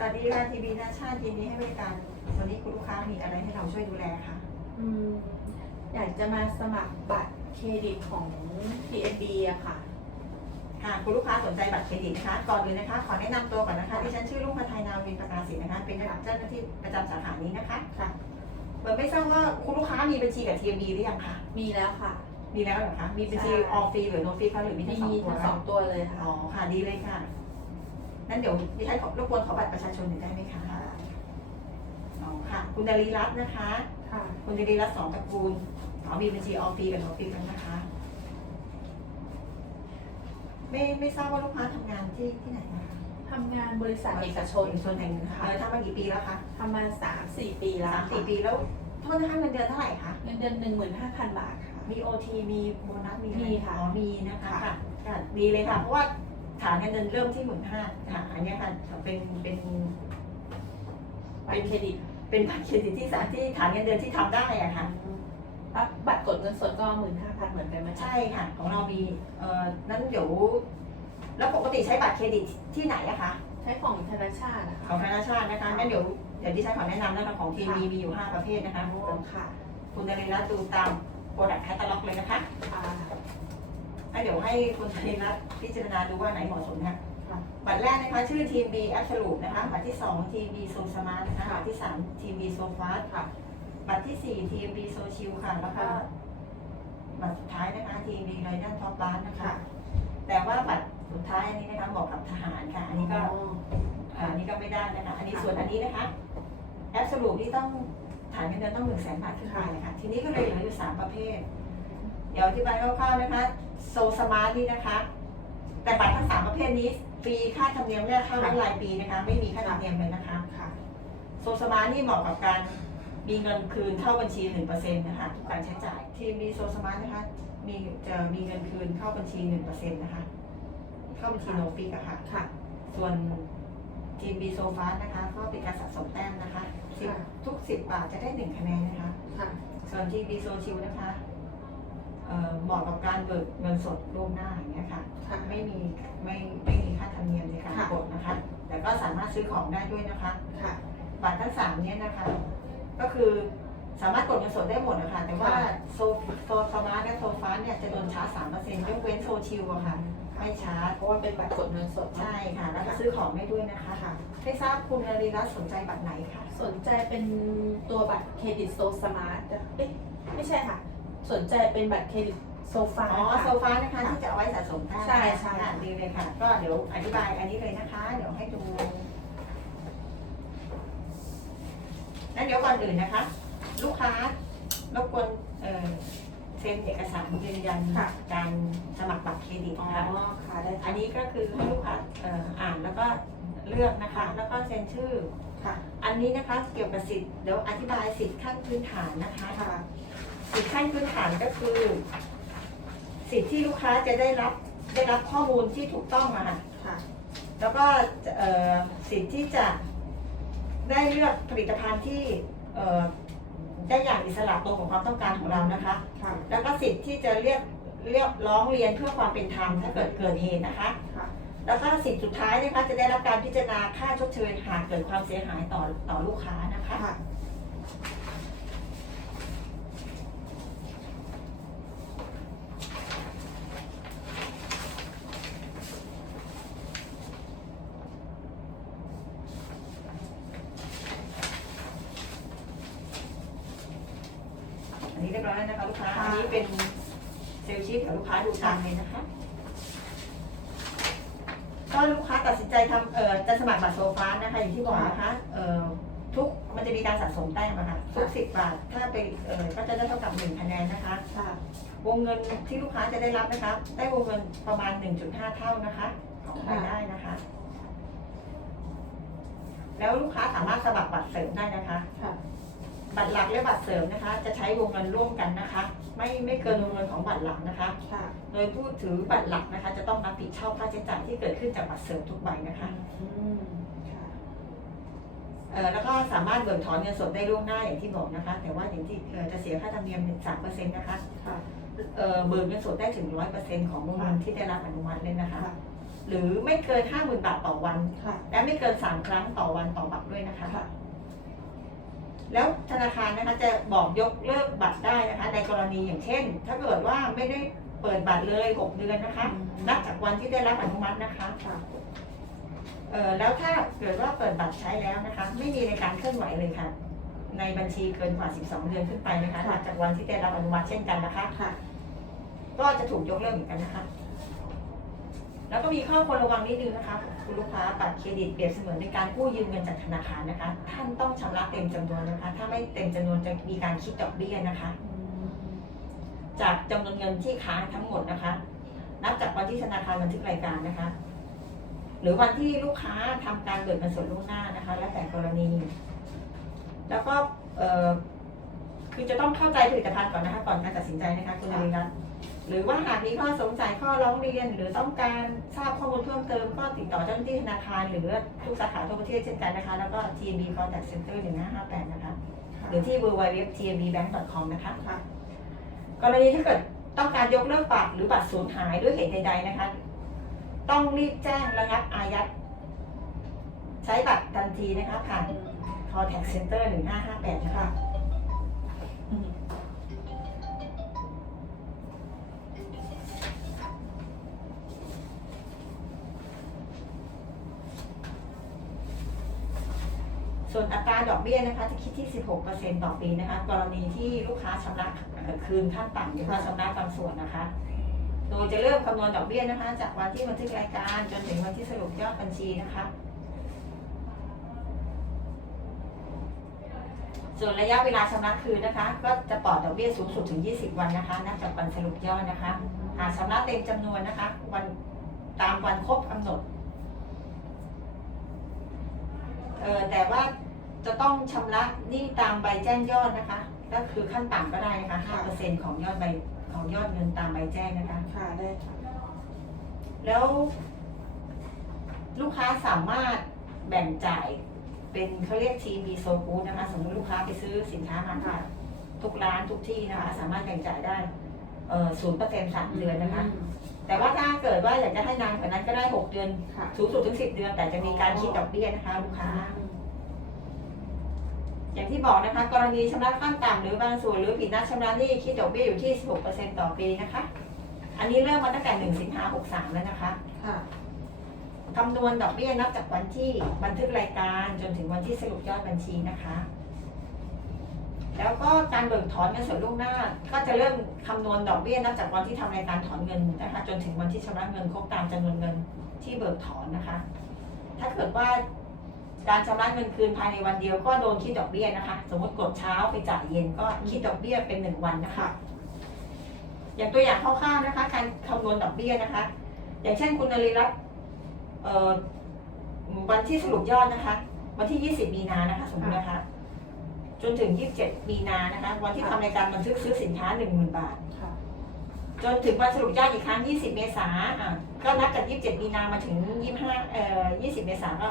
สวัสดีค่ะทีวีนาชาติยินดีให้บริการ วันนี้คุณลูกค้ามีอะไรให้เราช่วยดูแลคะอืมอยากจะมาสมัครบัตรเครดิตของ TNB อะค่ะ ค่ะคุณลูกค้าสนใจบัตรเครดิตนะคะ ก่อนอื่นนะคะ ขอแนะนำตัวก่อนนะคะดิฉันชื่อลุงพัทยนาวินประกาศสิทธิ์นะคะ เป็นเจ้าหน้าที่ประจำสาขานี้นะคะค่ะเปิดไม่ทราบว่าคุณลูกค้ามีบัญชีกับ TMB หรือยังคะมีแล้วค่ะ มีแล้วเหรอคะมีบัญชีใช่ ออฟฟรีหรือโนฟรีคะหรือมีมีทั้งสองตัวทั้งสองตัวเลยค่ะ อ๋อค่ะดีเลยค่ะ งั้นเดี๋ยวดิฉันขอรบกวนขอบัตรประชาชนหน่อยได้ไหมคะอ๋อค่ะ คุณดารีรัตน์นะคะ ค่ะ คุณดารีรัตน์สองตระกูลอ๋อมีบัญชีออฟฟรีกับโนฟรีกันนะคะ ไม่ไม่ทราบว่าลูกค้าทำงานที่ที่ไหนนะคะทำงานบริษัทเอกชนเอกชนแห่งหนึ่งค่ะเออทำมากี่ปีแล้วคะทำมาสามสี่ปีแล้วสามค่ะสี่ปีแล้วโทษนะคะเงินเดือนเท่าไหร่คะ เงินเดือนหนึ่งหมื่นห้าพันบาทค่ะ มีโอทีมีโบนัสมีอะไรมีค่ะอ๋อมีนะคะค่ะค่ะค่ะดีเลยค่ะ เพราะว่า ฐานเงินเดือนเริ่มที่หมื่นห้าค่ะอันเนี้ยค่ะเป็นเป็นบัตรเครดิตเป็นบัตรเครดิตที่สาที่ฐานเงินเดือนที่ทำได้อะค่ะรับบัตรกดเงินสดก็หมื่นห้าพันเหมือนกันไหมคะใช่ค่ะ ของเรามีเอ่อนั้นเดี๋ยวแล้วปกติใช้บัตรเครดิตที่ไหนอะคะใช้ของธนาชาตินะขคะองธนาชาตินะคะงั้นเดี๋ยวเดี๋ยวดิฉันขอแนะนำนะคะของทีมีมีอยู่ 5 ประเภทนะคะอ๋อค่ะ คุณดาริรัตน์ดูตามโปรดักต์แคตตาล็อกเลยนะคะอ่าแล้ว เดี๋ยวให้คุณดาริรัตน์พิจารณาดูว่าไหนเหมาะสมนะคะค่ะบัตรแรกนะคะชื่อทีม B Absolute นะคะบัตรที่ 2 ทีม B So Smart นะคะค่ะบัตรที่ 3 ทีม B So Fast ค่ะ บัตรที่ 4 ทีม B So Chill ค่ะ แล้วก็ค่ะบัตรสุดท้ายนะคะทีม B r i d e n Top b a s นะคะค่ะแต่ว่าบัตรสุดท้ายอันนี้นะคะเหมาะกับทหารค่ะ อันนี้ก็อ๋ออ่าอันนี้ก็ไม่ได้นะคะ อันนี้ค่ะส่วนอันนี้นะคะ Absolute ที่ต้องฐานเงินเดือนต้องหนึ่งแสนบาทขึ้นไปนะคะทีนี้ก็เลยเหลืออยู่สามประเภทเดี๋ยวอธิบายคร่าวๆนะคะโซสมาร์ทนี่นะคะ แต่บัตรทั้งสามประเภทนี้ฟรีค่าธรรมเนียมแรกเข้าได้รายปีนะคะ ไม่มีค่าธรรมเนียมเลยนะคะค่ะโซสมาร์ทนี่เหมาะกับการมีเงินคืนเข้าบัญชีหนึ่งเปอร์เซ็นต์นะคะทุกการใช้จ่ายทีมมีโซสมาร์ทนะคะมีจะมีเงินคืนเข้าบัญชีหนึ่งเปอร์เซ็นต์นะคะเข้าบัญชีโนฟิกอะค่ะค่ะ ส่วนทีมบีโซฟานะคะ ก็เป็นการสะสมแต้มนะคะสิบค่ะทุกสิบบาทจะได้หนึ่งคะแนนนะคะค่ะส่วนทีมบีโซชิลนะคะ เอ่อเหมาะกับการเบิกเงินสดล่วงหน้าอย่างเงี้ยค่ะค่ะไม่มีไม่ไม่มีค่าธรรมเนียมในการค่ะ กดนะคะ แต่ก็สามารถซื้อของได้ด้วยนะคะ ค่ะ บัตรทั้งสามเนี้ยนะคะ ก็คือสามารถกดเงินสดได้หมดนะคะ แต่ว่าค่ะโซโซสมาร์ทและโซฟาเนี่ยจะโดนชาร์จสามเปอร์เซ็นต์ยกเว้นโซชิลอะค่ะ ไม่ชาร์จ เพราะว่าเป็นบัตรกดเงินสดเนอะใช่ค่ะ แล้วก็ซื้อของได้ด้วยนะคะ ค่ะ ไม่ทราบคุณนรีรัตน์สนใจบัตรไหนคะ สนใจเป็นตัวบัตรเครดิตโซสมาร์ทเอ๊ะไม่ใช่ค่ะ สนใจเป็นบัตรเครดิตโซฟาอ๋อค่ะโซฟานะคะที่จะเอาไว้สะสมแต้มใช่ใช่ค่ะดีเลยค่ะ ก็เดี๋ยวอธิบายอันนี้เลยนะคะ เดี๋ยวให้ดูแล้วเดี๋ยวก่อนอื่นนะคะ ลูกค้ารบกวนเอ่อเซ็นเอกสารยืนยันค่ะ การสมัครบัตรเครดิตอ๋อค่ะ ค่ะได้อัค่ะนนี้ก็คือให้ลูกค้าเอ่ออ่านแล้วก็เลือกนะคะ แล้วก็เซ็นชื่อ ค่ะอันนี้นะคะเกี่ยวกับสิทธิ์เดี๋ยวอธิบายสิทธิ์ขั้นพื้นฐานนะคะ ค่ะ สิทธิขั้นพื้นฐานก็คือ สิทธิที่ลูกค้าจะได้รับได้รับข้อมูลที่ถูกต้องอะค่ะ ค่ะ แล้วก็เอ่อสิทธิที่จะได้เลือกผลิตภัณฑ์ที่เอ่อได้อย่างอิสระตรงกับความต้องการของเรานะคะ ค่ะ แล้วก็สิทธิที่จะเรียกเรียกร้องเรียนเพื่อความเป็นธรรมถ้าเกิดเกิดเหตุนะคะ ค่ะ แล้วก็สิทธิสุดท้ายนะคะจะได้รับการพิจารณาค่าชดเชยหากเกิดความเสียหายต่อต่อลูกค้านะคะ ค่ะ อันนี้เรียบร้อยแล้วนะคะลูกค้า ค่ะ อันนี้เป็นเซลล์ชีพของลูกค้า ดูตามเลยนะคะ ก็ลูกค้าตัดสินใจทำเอ่อจะสมัครบัตรโซฟานะคะ อย่างที่บอกนะคะเอ่อทุกมันจะมีการสะสมแต้มอะค่ะทุกสิบบาท ถ้าไปเอ่อก็จะได้เท่ากับหนึ่งคะแนนนะคะ ค่ะ วงเงินที่ลูกค้าจะได้รับนะคะ ได้วงเงินประมาณ 1.5 เท่านะคะของรายได้นะคะ แล้วลูกค้าสามารถสมัครบัตรเสริมได้นะคะ ค่ะ บัตรหลักและบัตรเสริมนะคะ จะใช้วงเงินร่วมกันนะคะ ไม่ไม่เกินวงเงินของบัตรหลักนะคะ ค่ะโดยผู้ถือบัตรหลักนะคะ จะต้องรับผิดชอบค่าใช้จ่ายที่เกิดขึ้นจากบัตรเสริมทุกใบนะคะอืมค่ะเอ่อแล้วก็สามารถเบิกถอนเงินสดได้ล่วงหน้าอย่างที่บอกนะคะ แต่ว่าอย่างที่เอ่อจะเสียค่าธรรมเนียมสามเปอร์เซ็นต์นะคะค่ะเอ่อเบิกเงินสดได้ถึงร้อยเปอร์เซ็นต์ของวงเงินที่ได้รับอนุมัติเลยนะคะ ค่ะหรือไม่เกินห้าหมื่นบาทต่อวัน ค่ะและไม่เกินสามครั้งต่อวันต่อบัตรด้วยนะคะ ค่ะ แล้วธนาคารนะคะจะบอกยกเลิกบัตรได้นะคะ ในกรณีอย่างเช่น ถ้าเกิดว่าไม่ได้เปิดบัตรเลย 6 เดือนนะคะอืมนับจากวันที่ได้รับอนุมัตินะคะค่ะเออแล้วถ้าเกิดว่าเปิดบัตรใช้แล้วนะคะ ไม่มีในการเคลื่อนไหวเลยค่ะ ในบัญชีเกินกว่า 12 เดือนขึ้นไปนะคะนับจากวันที่ได้รับอนุมัติเช่นกันนะคะค่ะ ก็จะถูกยกเลิกเหมือนกันนะคะ แล้วก็มีข้อควรระวังนิดนึงนะคะ คุณลูกค้าบัตรเครดิตเปรียบเสมือนเป็นการกู้ยืมเงินจากธนาคารนะคะ ท่านต้องชำระเต็มจำนวนนะคะ ถ้าไม่เต็มจำนวนจะมีการคิดดอกเบี้ยนะคะ จากจำนวนเงินที่ค้างทั้งหมดนะคะ นับจากวันที่ธนาคารบันทึกรายการนะคะ หรือวันที่ลูกค้าทำการเบิกเงินสดล่วงหน้านะคะ แล้วแต่กรณี แล้วก็คือจะต้องเข้าใจผลิตภัณฑ์ก่อนนะคะ ก่อนการตัดสินใจนะคะ คุณนริรัตน์ หรือว่าหากมีข้อสงสัยข้อร้องเรียน หรือต้องการทราบข้อมูลเพิ่มเติมก็ติดต่อเจ้าหน้าที่ธนาคาร หรือทุกสาขาทั่วประเทศเช่นกันนะคะ แล้วก็ TMB Contact Center 1558 นะคะ หรือที่ www.tmbbank.com นะคะกรณีถ้าเกิดต้องการยกเลิกบัตรหรือบัตรสูญหายด้วยเหตุใดๆนะคะ ต้องรีบแจ้งระงับอายัดใช้บัตรทันทีนะคะผ่าน contact center 1558 นะคะ ส่วนอัตราดอกเบี้ยนะคะจะคิดที่ 16%ต่อปีนะคะ กรณีที่ลูกค้าชำระคืนขั้นต่ำหรือว่าชำระบางส่วนนะคะ โดยจะเริ่มคำนวณดอกเบี้ยนะคะ จากวันที่บันทึกรายการจนถึงวันที่สรุปยอดบัญชีนะคะ ส่วนระยะเวลาชำระคืนนะคะ ก็จะปลอดดอกเบี้ยสูงสุดถึง 20 วันนะคะ นับจากวันสรุปยอดนะคะ หากชำระเต็มจำนวนนะคะ วันตามวันครบกำหนด เออแต่ว่าจะต้องชำระหนี้ตามใบแจ้งยอดนะคะ ก็คือขั้นต่ำก็ได้นะคะ5%ของยอดใบของยอดเงินตามใบแจ้งนะคะ ค่ะได้ค่ะแล้ว ลูกค้าสามารถแบ่งจ่ายเป็นเขาเรียกทีมีโซฟูดนะคะ สมมติลูกค้าไปซื้อสินค้ามาค่ะ ทุกร้านทุกที่นะคะ สามารถแบ่งจ่ายได้เออศูนย์เปอร์เซ็นต์สามเดือนนะคะ แต่ว่าถ้าเกิดว่าอยากจะให้นานกว่านั้นก็ได้หกเดือนค่ะ สูงสุดถึงสิบเดือน แต่จะมีการคิดดอกเบี้ยนะคะลูกค้า อย่างที่บอกนะคะ กรณีชำระขั้นต่ำหรือบางส่วนหรือผิดนัดชำระหนี้คิดดอกเบี้ยอยู่ที่ 16%ต่อปีนะคะ อันนี้เริ่มมาตั้งแต่ 1 สิงหา63 แล้วนะคะค่ะ คำนวณดอกเบี้ยนับจากวันที่บันทึกรายการจนถึงวันที่สรุปยอดบัญชีนะคะ แล้วก็การเบิกถอนเงินส่วนล่วงหน้า ก็จะเริ่มคำนวณดอกเบี้ยนับจากวันที่ทำรายการถอนเงินนะคะจนถึงวันที่ชำระเงินครบตามจำนวนเงินที่เบิกถอนนะคะ ถ้าเกิดว่าการชำระเงินคืนภายในวันเดียวก็โดนคิดดอกเบี้ยนะคะ สมมติกดเช้าไปจ่ายเย็นก็คิดดอกเบี้ยเป็นหนึ่งวันนะคะ อย่างตัวอย่างคร่าวๆนะคะ การคำนวณดอกเบี้ยนะคะ อย่างเช่นคุณนริรัตน์เอ่อวันที่สรุปยอดนะคะ วันที่ 20 มีนานะคะ สมมตินะคะ จนถึง 27 มีนานะคะ วันที่ทำรายการบันทึกซื้อสินค้า 10,000 บาท ค่ะ จนถึงวันสรุปยอดอีกครั้ง 20 เมษาอะก็นับจาก 27 มีนามาถึง 25 เอ่อ 20 เมษาก็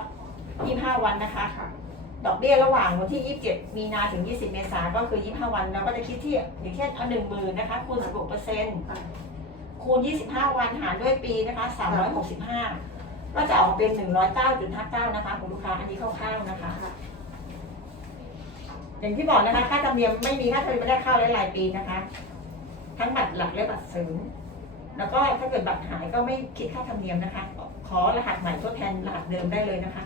25 วันนะคะ ค่ะ ดอกเบี้ยระหว่างวันที่ 27 มีนาถึง 20 เมษาก็คือ 25 วันเราก็จะคิดที่อย่างเช่นเอา1 0,000นะคะคูณ 16เปอร์เซ็นต์ค่ะคูณ 25 วันหารด้วยปีนะคะ 365 ก็จะออกเป็น 109.59 นะคะคุณลูกค้า อันนี้คร่าวๆนะคะ ค่ะ อย่างที่บอกนะคะ ค่าธรรมเนียมไม่มีค่าธรรมเนียมไม่ได้เข้าและรายปีนะคะ ทั้งบัตรหลักและบัตรเสริมแล้วก็ถ้าเกิดบัตรหายก็ไม่คิดค่าธรรมเนียมนะคะ ขอรหัสใหม่ทดแทนรหัสเดิมได้เลยนะคะ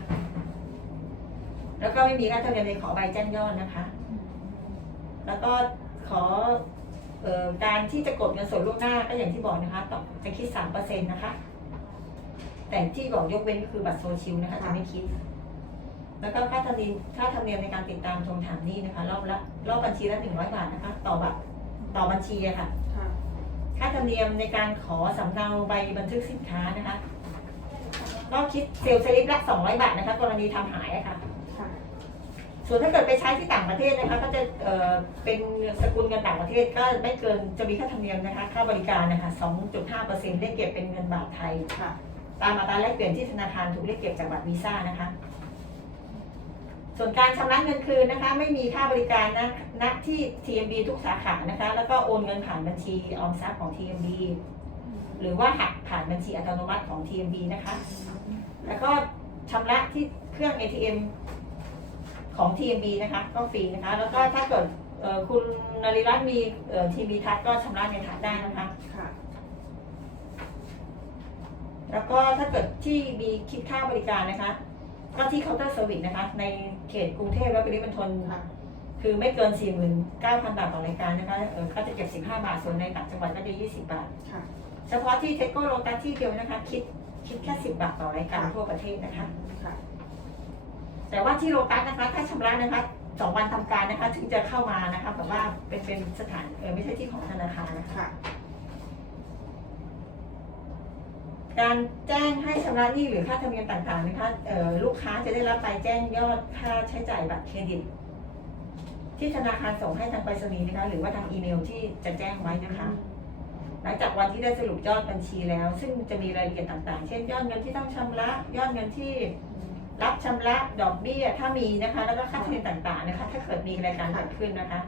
แล้วก็ไม่มีค่าธรรมเนียมในขอใบแจ้งยอดนะคะ แล้วก็ขอออการที่จะกดเงินสดล่วงหน้าก็อย่างที่บอกนะคะต้องจะคิดสามเปอร์เซ็นต์นะคะ แต่ที่บอกยกเว้นก็คือบัตรโซชิลนะคะจะไม่คิด แล้วก็ค่าธรรมเนียมค่าธรรมเนียมในการติดตามทวงถามหนี้นะคะรอบละรอบบัญชีละหนึ่งร้อยบาทนะคะ ต่อบัตรต่อบัญชีอะค่ะ ค่ะ ค่าธรรมเนียมในการขอสำเนาใบบันทึกสินค้านะคะก็คิดเซลล์สลิปละสองร้อยบาทนะคะ กรณีทำหายอะค่ะ ค่ะ ส่วนถ้าเกิดไปใช้ที่ต่างประเทศนะคะ ก็จะเอ่อเป็นสกุลเงินต่างประเทศก็ไม่เกินจะมีค่าธรรมเนียมนะคะ ค่าบริการนะคะ2.5%เรียกเก็บเป็นเงินบาทไทย ค่ะ ตามอัตราแลกเปลี่ยนที่ธนาคารถูกเรียกเก็บจากบัตรวีซ่านะคะ ส่วนการชำระเงินคืนนะคะ ไม่มีค่าบริการนะณที่ TMB ทุกสาขานะคะ แล้วก็โอนเงินผ่านบัญชีออมทรัพย์ของ TMB หรือว่าหักผ่านบัญชีอัตโนมัติของ TMB นะคะ แล้วก็ชำระที่เครื่อง ATM ของ TMB นะคะ ก็ฟรีนะคะ แล้วก็ถ้าเกิดเอ่อคุณนริรัตน์มีทีวีทัศก็ชำระในทัศได้นะคะ ค่ะ แล้วก็ถ้าเกิดที่มีคิดค่าบริการนะคะ ก็ที่เคาน์เตอร์เซอร์วิสนะคะ ในเขตกรุงเทพและปริมณฑลค่ะคือไม่เกิน 49,000 บาทต่อรายการนะคะเออก็จะเก็บ 15 บาท ส่วนในต่างจังหวัดก็จะ 20 บาทค่ะเฉพาะที่เทคโกโลตัสที่เดียวนะคะ คิดคิดแค่ 10 บาทต่อรายการทั่วประเทศนะคะค่ะแต่ว่าที่โลตัสนะคะ ถ้าชำระนะคะสองวันทำการนะคะ ถึงจะเข้ามานะคะแบบว่าเป็นเป็นสถานเออไม่ใช่ที่ของธนาคารนะคะ ค่ะ การแจ้งให้ชำระหนี้หรือค่าธรรมเนียมต่างๆนะคะเอ่อลูกค้าจะได้รับใบแจ้งยอดค่าใช้จ่ายบัตรเครดิต ที่ธนาคารส่งให้ทางไปรษณีย์นะคะหรือว่าทางอีเมลที่จะแจ้งไว้นะคะหลังจากวันที่ได้สรุปยอดบัญชีแล้ว ซึ่งจะมีรายละเอียดต่างๆ เช่น ยอดเงินที่ต้องชำระ ยอดเงินที่รับชำระดอกเบี้ยถ้ามีนะคะ แล้วก็ค่าธรรมเนียมต่าง ๆนะคะ ถ้าเกิดมีรายการเกิดขึ้นนะคะ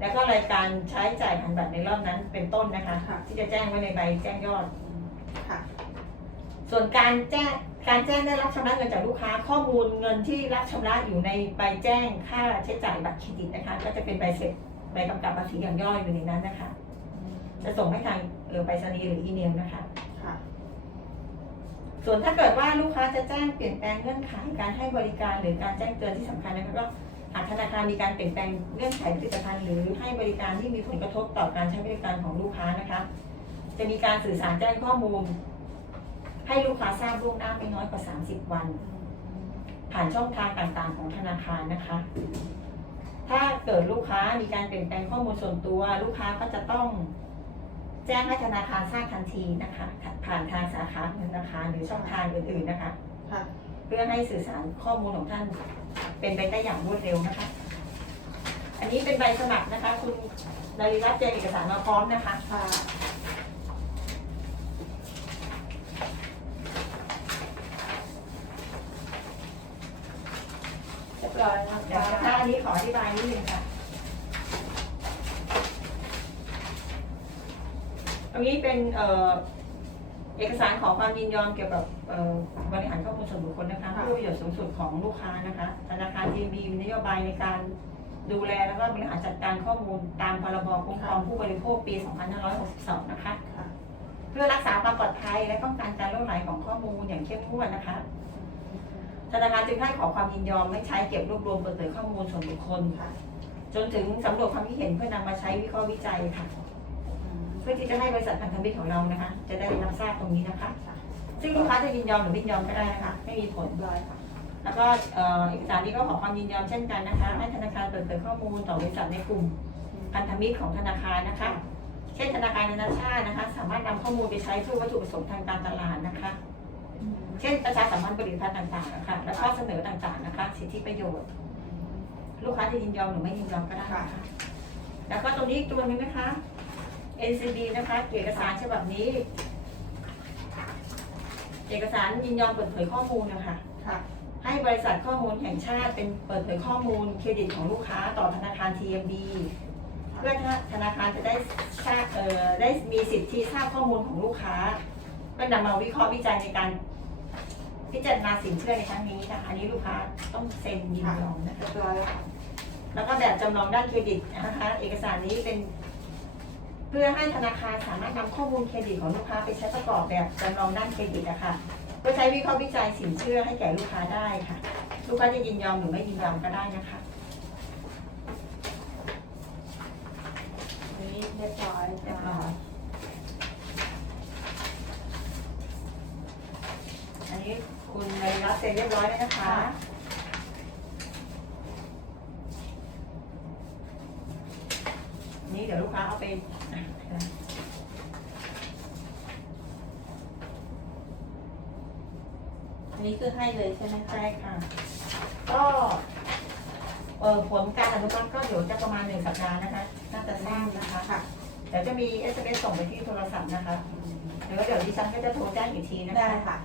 แล้วก็รายการใช้จ่ายผ่านบัตรในรอบนั้นเป็นต้นนะคะค่ะที่จะแจ้งไว้ในใบแจ้งยอดค่ะ ส่วนการแจ้งการแจ้งได้รับชำระเงินจากลูกค้า ข้อมูลเงินที่รับชำระอยู่ในใบแจ้งค่าใช้จ่ายบัตรเครดิตนะคะ ก็จะเป็นใบเสร็จใบกำกับภาษีอย่างย่อยอยู่ในนั้นนะคะ จะส่งให้ทางเออไปรษณีย์หรืออีเมลนะคะ ค่ะ ส่วนถ้าเกิดว่าลูกค้าจะแจ้งเปลี่ยนแปลงเงื่อนไขการให้บริการหรือการแจ้งเตือนที่สำคัญนะคะก็หากธนาคารมีการเปลี่ยนแปลงเงื่อนไขผลิตภัณฑ์หรือให้บริการที่มีผลกระทบต่อการใช้บริการของลูกค้านะคะ จะมีการสื่อสารแจ้งข้อมูล ให้ลูกค้าทราบล่วงหน้าไม่น้อยกว่า 30 วัน ผ่านช่องทางต่างๆของธนาคารนะคะ ถ้าเกิดลูกค้ามีการเปลี่ยนแปลงข้อมูลส่วนตัว ลูกค้าก็จะต้อง แจ้งให้ธนาคารทราบทันทีนะคะ ผ่านทางสาขาธนาคารหรือช่องทางอื่นๆนะคะค่ะ เพื่อให้สื่อสารข้อมูลของท่าน เป็นไปได้อย่างรวดเร็วนะคะ อันนี้เป็นใบสมัครนะคะ คุณดาริรัตน์เตรียมเอกสารมาพร้อมนะคะ ค่ะ เรียบร้อยนะเดี๋ยวคะนะคะอันนี้ขออธิบายนิดนึงค่ะตรงนี้เป็นเอ่อเอกสารขอความยินยอมเกี่ยวกับเอ่อบริหารข้อมูลส่วนบุคคลนะคะเพื่อประโยชน์สูงสุดของลูกค้านะคะธนาคาร GMB มีนโยบายในการดูแลแล้วก็บริหารจัดการข้อมูลตามพรบคุ้มครองผู้บริโภคปี 2562 นะคะค่ะเพื่อรักษาความปลอดภัยและป้องกันการล่วงไหลของข้อมูลอย่างเข้มงวดนะคะ ธนาคารจึงให้ขอความยินยอมไม่ใช้เก็บรวบรวมเปิดเผยข้อมูลส่วนบุคคลค่ะ จนถึงสำรวจความคิดเห็นเพื่อนำมาใช้วิเคราะห์วิจัยค่ะ เพื่อที่จะให้บริษัทพันธมิตรของเรานะคะ จะได้รับทราบตรงนี้นะคะค่ะซึ่งลูกค้าจะยินยอมหรือไม่ยินยอมก็ได้นะคะ ไม่มีผลเรียบร้อยค่ะ แล้วก็เอ่อเอกสารนี้ก็ขอความยินยอมเช่นกันนะคะให้ธนาคารเปิดเผยข้อมูลต่อบริษัทในกลุ่มพันธมิตรของธนาคารนะคะ เช่นธนาคารนานาชาตินะคะ สามารถนำข้อมูลไปใช้เพื่อวัตถุประสงค์ทางการตลาดนะคะ เช่นประชาสัมพันธ์ผลิตภัณฑ์ต่างๆนะคะและข้อเสนอต่างๆนะคะ สิทธิประโยชน์ ลูกค้าจะยินยอมหรือไม่ยินยอมก็ได้นะคะแล้วก็ตรงนี้อีกตัวหนึงนะคะ NCB นะคะเอกสารฉบับนี้ เอกสารยินยอมเปิดเผยข้อมูลนะคะ ค่ะ ให้บริษัทข้อมูลแห่งชาติเป็นเปิดเผยข้อมูลเครดิตของลูกค้าต่อธนาคาร TMB เพื่อธนาคารจะได้ทราบเอ่อได้มีสิทธิทราบข้อมูลของลูกค้าเพื่อนำมาวิเคราะห์วิจัยในการ พิจารณาสินเชื่อในครั้งนี้ค่ะ อันนี้ลูกค้าต้องเซ็นยินยอมนะคะ เรียบร้อยค่ะแล้วก็แบบจำลองด้านเครดิตนะคะ เอกสารนี้เป็น เพื่อให้ธนาคารสามารถนำข้อมูลเครดิตของลูกค้าไปใช้ประกอบแบบจำลองด้านเครดิตนะคะเพื่อใช้วิเคราะห์วิจัยสินเชื่อให้แก่ลูกค้าได้ค่ะ ลูกค้าจะยินยอมหรือไม่ยินยอมก็ได้นะคะ อันนี้เรียบร้อยเรียบค่ะร้อยอั นนี้คุณนายรัตน์เซ็นเรียบร้อยแล้วนะคะอันนี้เดี๋ยวลูกค้าเอาไปอะอันนี้คือให้เลยใช่ไหมคะใช่ค่ะ ก็เออผลการอนุมัติก็เดี๋ยวจะประมาณหนึ่งสัปดาห์นะคะ น่าจะทราบนะคะค่ะเดี๋ยวจะมี SMS ส่งไปที่โทรศัพท์นะคะเดี๋ยวเดี๋ยวดิฉันก็จะโทรแจ้งอีกทีนะได้คะค่ะ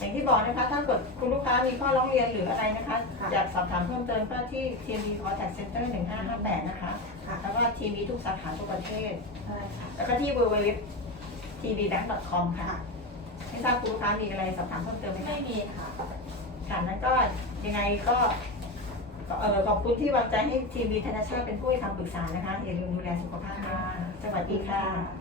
อย่างที่บอกนะคะถ้าเกิดคุณลูกค้ามีข้อร้องเรียนหรืออะไรนะคะค่ะอยากสอบถามเพิ่มเติมก็ที่ TMB Contact Center 1558 นะคะค่ะ แล้วก็ TMB ทุกสาขาทั่วประเทศได้ค่ะ แล้วก็ที่ www tbbank.com ค่ะ ไม่ทราบคุณลูกค้ามีอะไรสอบถามเพิ่มเติมไหมคะ ไม่มีค่ะ ค่ะนั้นก็ยังไงก็เออขอบคุณที่วางใจให้ทีวีธนาชาติเป็นผู้ให้คำปรึกษานะคะ อย่าลืมดูแลสุขภาพนะสวัสดีค่ะ